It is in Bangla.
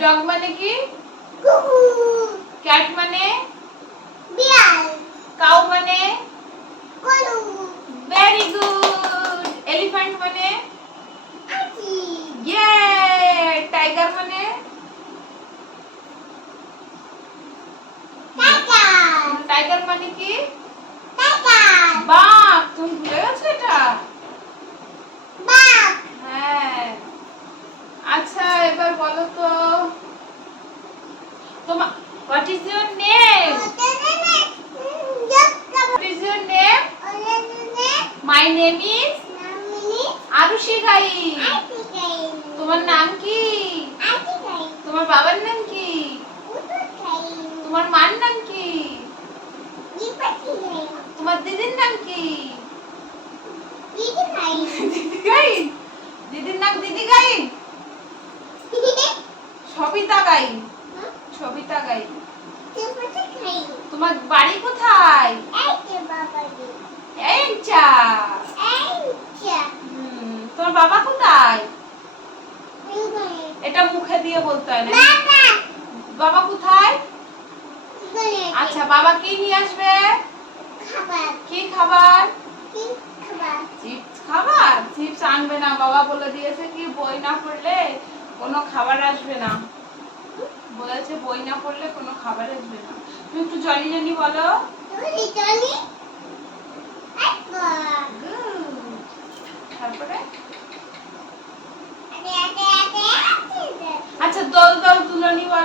ডগ মানে কি? কুকুর। ক্যাট মানে? বিড়াল। কাউ মানে? গরু। Very good. এলিফ্যান্ট মানে? হাতি। ইয়ে। টাইগার মানে? টাইগার। টাইগার মানে কি? টাইগার। বাঘ। তুমি ভুলে গেছো এটা? বাঘ। হ্যাঁ। আচ্ছা এবার বলো তো তোমার what is your name? What is your name? My name is Arushi Gai. তোমার নাম কি? তোমার বাবার নাম কি? তোমার মার নাম কি? তোমার দিদির নাম কি? দিদি গাই। দিদির নাম দিদি গাই। সবিতা গাই। সবিতা গাই। তোমার বাড়ি কোথায়? এইচা। তোমার বাবা কোথায়? এটা মুখে দিয়ে বলতে হয় না। বাবা কোথায়? আচ্ছা বাবা কি নিয়ে আসবে? কি খাবার? চিপস খাবার? চিপস আনবে না, বাবা বলে দিয়েছে কি বই না পড়লে কোনো খাবার আসবে না। বলেছে বই না পড়লে কোনো খাবার আসবে না। তুমি একটু জনি জনি বলো। তারপরে আচ্ছা দোল দোল তুলনি বলো।